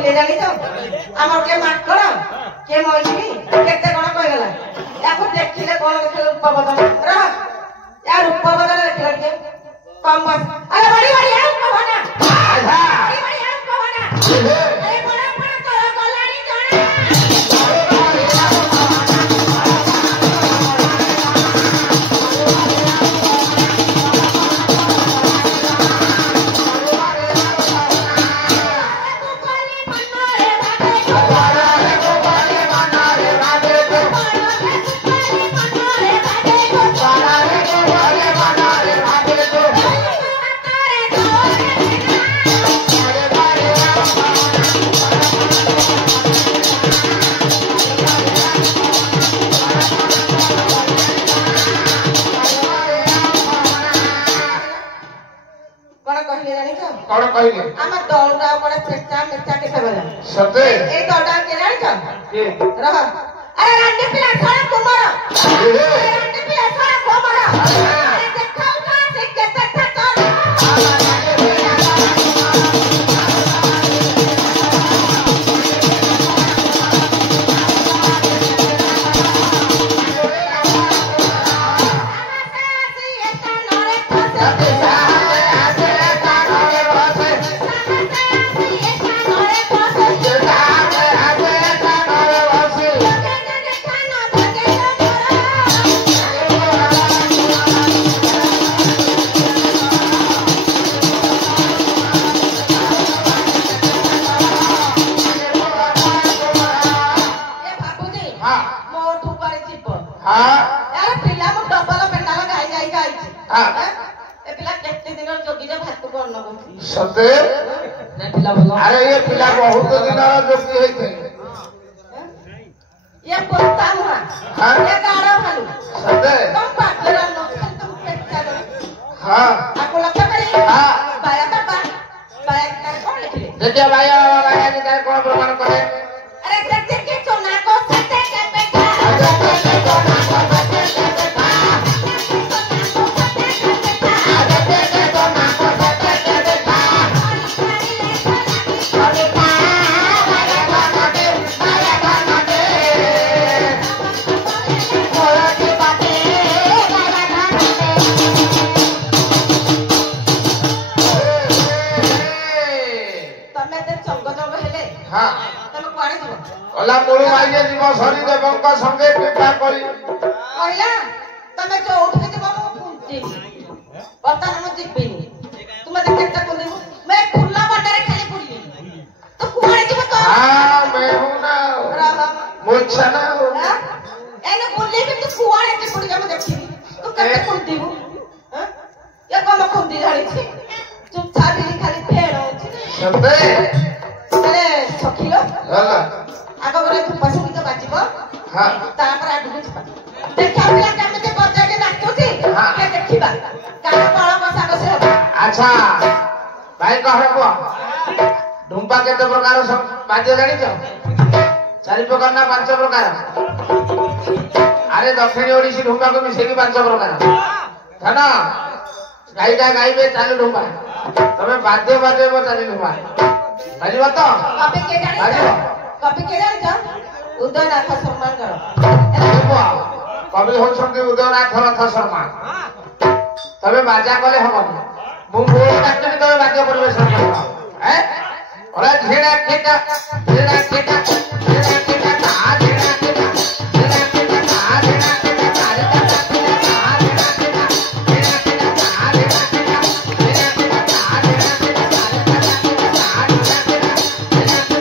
कहले जानी तो हमर के माकड़ के मौजी केते कोन कहला याको देखिले कोन देखले रूप बदल रह यार रूप बदल देखले के कम बस अरे बड़ी बड़ी है रूप बना बड़ी बड़ी है रूप बना अरे बड़ा बड़ा तोरा गलानी जाने कौन कहले हम दौड़ा बड़ा फेटा मिर्चा के सबला सते ए दौड़ा के जानी तो के रह अरे रंडी पिला थोड़ा कुमार अरे रंडी पिला थोड़ा कुमार अरे देखाओ कहां से कैसे था सते अरे ये पिला बहुत दिन जोगी है ये पोता हुआ हां ये गाड़ा भालू सते तुम पागल लो तुम पेटा दो हां आपको लगता है हां बाया का कौन लिखे देखिए बाया की काय कौन प्रमाण करे अरे सत्य के सोना को सत्य के बेटा ओला मोरू आइए जीव शरीर देवंक संगे कृपा करी कहला तमे जो उठ के जीव मु पुंती पता न जिबिनी तुम मते केता कोनी मैं खुला बाटारे खाली बुली तो कुआड़े जीव तो हां मैं हूं ना मुझे ना एने बुली के तू कुआड़े के बुली हम देखी तू केते कुंती हूं हां ये कोन कुंती जानी छी चुप छाबी खाली फेड़ होची सबे अरे सखिलो हला आगो करे तू पसु की तो बाजीबो हां तापर आगु छिपा देखा पिला केमते बजा के नाचुची के देखिबा काना तळ बसा बसे हो अच्छा भाई कहबो ढुंपा केते प्रकार सब बाजे जानि छ चारि प्रकार ना पांच प्रकार अरे दक्षिणी ओडिसी ढुंपा को मिसे की पांच प्रकार है ना गाइडा गाइबे चालू ढुंपा तमे बाजे बाजे बो चालू ढुंपा बाजीबो तो कभी के जानि कभी के जानि छ उदयनाथ सम्मान करो कवि होछंती उदयनाथ रथ शर्मा तबे बाजा कले हबनी मु बोल काटबी तबे बाजा परिवेशन करबा हैं ओला झेड़ा केटा झेड़ा केटा झेड़ा केटा आ झेड़ा केटा झेड़ा केटा आ झेड़ा केटा आ झेड़ा केटा आ झेड़ा केटा झेड़ा केटा आ झेड़ा केटा झेड़ा केटा आ झेड़ा केटा आ झेड़ा के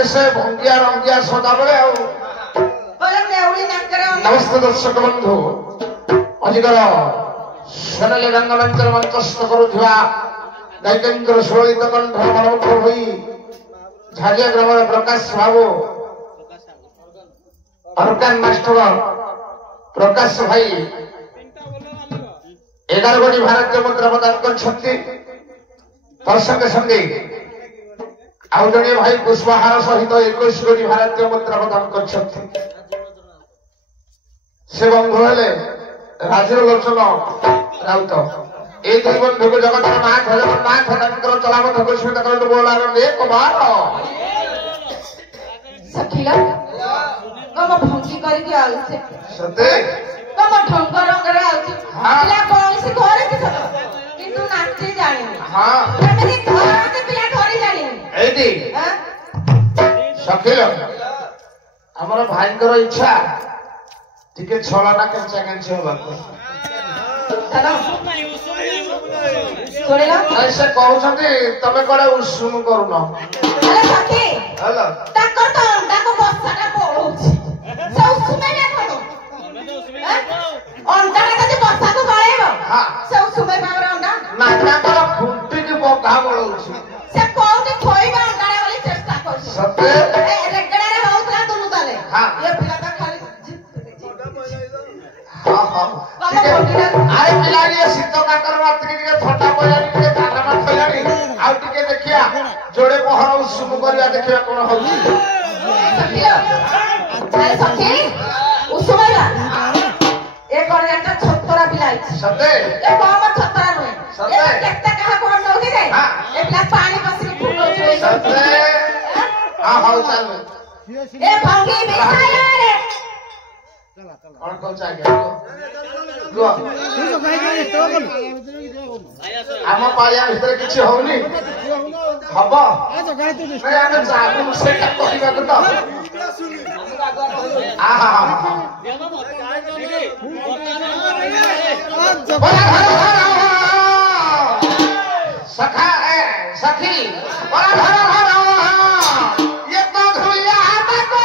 घरे से भंगिया रंगिया सदाबले आ बोले नेउली नाकरे नमस्ते दर्शक बंधु अजिकर सोनाली रंगमंच मंचस्थ करुवा गायकेन्द्र सुललित कंठ मनमुख होई झारिया ग्राम प्रकाश बाबू अर्गान मास्टर प्रकाश भाई 11 कोटी भारतीय मुद्रा प्रदान कर संगे संगे आउ जड़े भाई पुष्पहार सहित 21 कोटी भारतीय मुद्रा प्रदान कर से बंधु हेले राजीव लोचन राउत ए दुई बंधु को जगत नाथ जगन्नाथ नंदकर चलामत घोषित कर बोला एक बार सखीला कम भंगी करके आउसे सते कम ढंग रंगरे आउसे पिला कोन से घरे के सत किंतु नाचते जाने हां एमनी घरते पिला घरे जाने एदी हां सखीला हमर भाईकर इच्छा टिके छलना केंचा केंचा होबा चलो छोड़ेला ऐसे कहउछथि तमे कोडे उषुम करूनो अरे सखी हेलो ताको तो ताको बस्साटा पळौछि से उषुमे ना खनो अंडाटा कदे बस्सा को गळेबो हां से उषुमे बाबर अंडा नाका कर फुंटी की बगा बळौछि से कोउते खोइबा अंडाटा बोली चेष्टा करछि सते ए रेगड़ा रे होतला दुनु ताले हां ये पिला का खाली हां हां अरे पिला ये सिद्ध काकर रात के थोटा पयानी के दाना मत खलानी आउ टिके देखिया जोड़े पहर उषुम करिया देखिया कोन होई सखियो अरे सखी उषुमेला ए करे একটা ছত্তরা বিলাইছি सते ए कम ছত্তরা নয় सते ए केते कहा कोन नौकी रे हां ए पिला पानी पसी फुटो सते हां हाउ चल ए भंगी बिछाया रे और कौन सा गया लो आम पाया भीतर किछि होउनी हबो मैं आमे जागु से कहबा तो आहा सखा सखी बड़ा घर ये तो धुइया को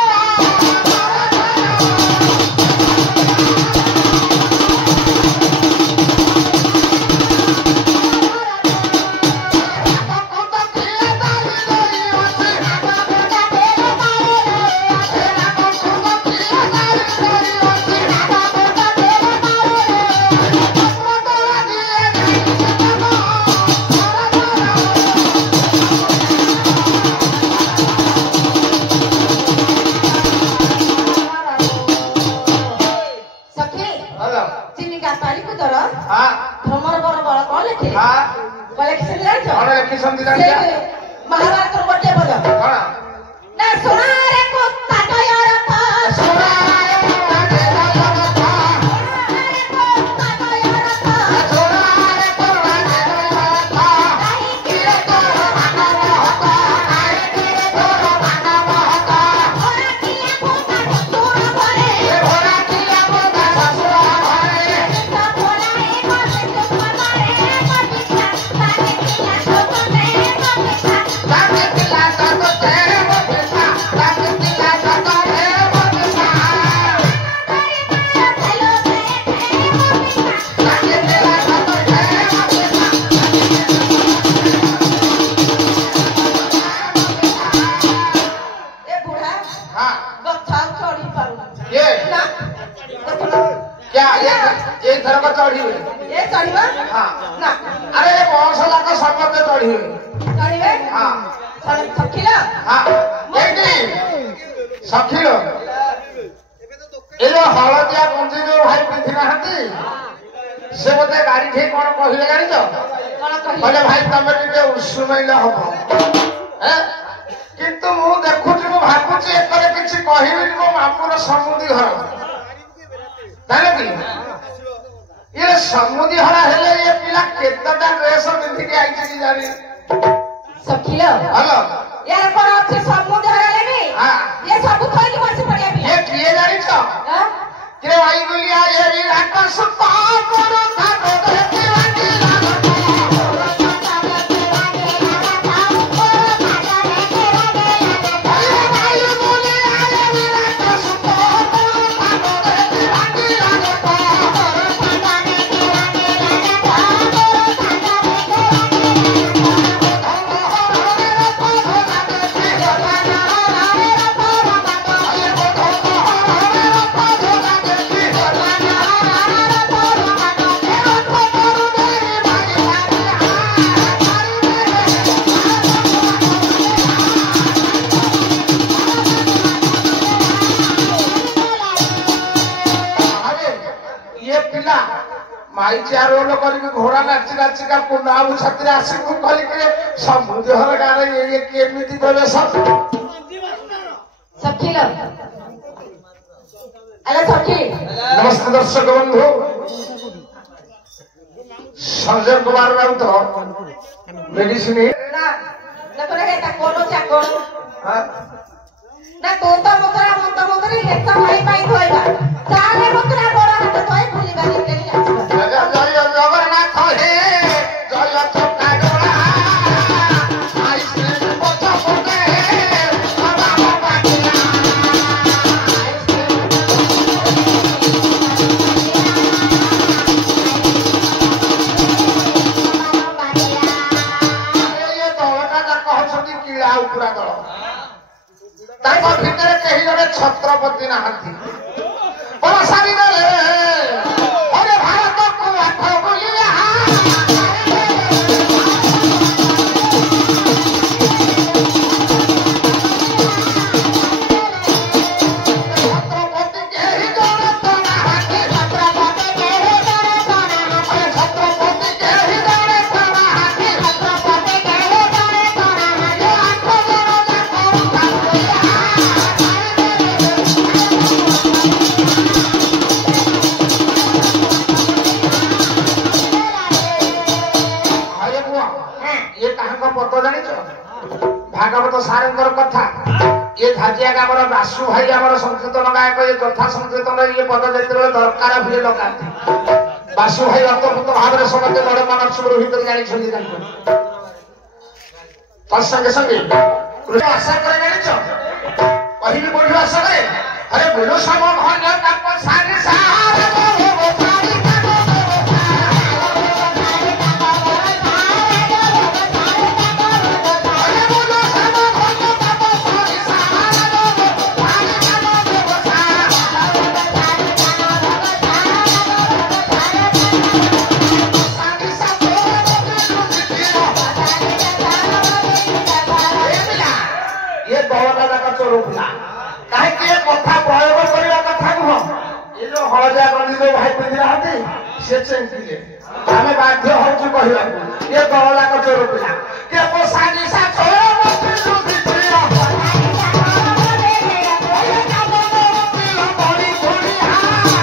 महाभारत गोटे बोल ना सोनारे कोता तयर था सोनारे कोता तयर था सोनारे कोता तयर था आई किरे तोर भागव होता आई किरे तोर भागव होता ओरा किया कोता ससुर घरे ओरा किया कोता ससुर घरे सब बोला एक से दुख मारे कबिता ताके किया सब मेरे कबिता ताके किला सब तेरे कबिता ताके किला सब तेरे कबिता चलो तेरे कबिता ताके किला सब तेरे कबिता ए बूढ़ा हां गथा चढ़ी पारू ये ना क्या ये धर को चढ़ी हुई ए चढ़ीबा हां ना अरे ये मौसला का संगत में चढ़ी हुई चढ़ीबे हां चल सखीला हां बेटी सखीलो एलो हळदिया गंजी जो भाई पिथि नाहंती से मते गाड़ी ठीक कोन कहिले गाड़ी तो कोन कहि बोले भाई तमे टिके उषुमैले हबो हैं किंतु मु देखुची मु भाबुची एकरे किछि कहिबि मो मामुर समुदी घर ताले कि ये समुदी हरा हेले ये पिला केतटा ड्रेस पिथि के आइछि कि जानी सखीला हेलो यार पर अच्छे समुद्र हरा लेबे हां ये सब थोड़ी के बस पड़िया भी ये किए जानी छ हां के भाई बोलिया ये आकाश पागोर थारो देखि वाटी लागो माई चार रोल करके घोड़ा नाची नाची का पुनाऊ छत्री आसी को कल के समुद्र हर गाने ये केमिति देवे सब सखी लो अरे सखी नमस्ते दर्शक बंधु संजय कुमार राउत मेडिसिन ना नकरे हेता कोनो चाकोन ना तो मुतरा हेता भाई पाई होइबा ताले मुतरा बड़ा हाथ तोय भूली बाली केली आसबा जय जगन्नाथ हे जय चक्का डोला आइसक्रीम पचा पके बाबा बाटिया ये दलटा जाक हछती कीड़ा उपरा दल ताको भितर केही जने छत्रपति नाहंती परसारी रे अरे भारत को आठ बोलिया छत्रपति केही जने तो नाहंती छत्रपति केही जने तो नाहंती छत्रपति केही जने तो नाहंती छत्रपति केही जने तो नाहंती आठ ये कहां पता जानी भागवत सारंगर कथा ये धाजिया गामर बासु भाई आमर संकीर्तन गायक ये कथा संकीर्तन ये पद जेते दरकार हुए लगाती बासु भाई अतपुत भाव में समस्त बड़ मानव सुरोहित जानी छंदी जानी तर संगे संगे आशा करे जानी पहिली बोली आशा करे अरे बोलो सब भन तप सारे सारे हलदिया गंधी जो भाई पिंधि ना से चेंकिले आम बाध्य होचु कहला ये दलला का चोर पिला के पोसानी सा चोर मत सुधी प्रिय बड़ी बड़ी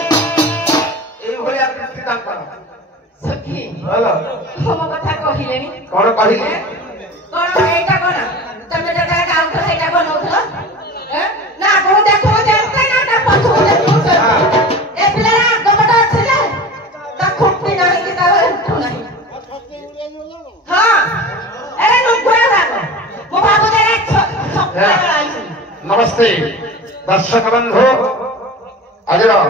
ए भलिया कृति दान कर सखी हेलो हम कथा कहिलेनी कोन कहिले कोन एटा कोन तमे जटा काम कर एटा बनौथल ना को देखो जानते ना ता पछो देखो ए पिलारा गबटा छिले ता खुट्टी नहीं कि ता नहीं हां अरे नुकुआ भागो मो बाबू जरा छक्का आई नमस्ते दर्शक बंधु आज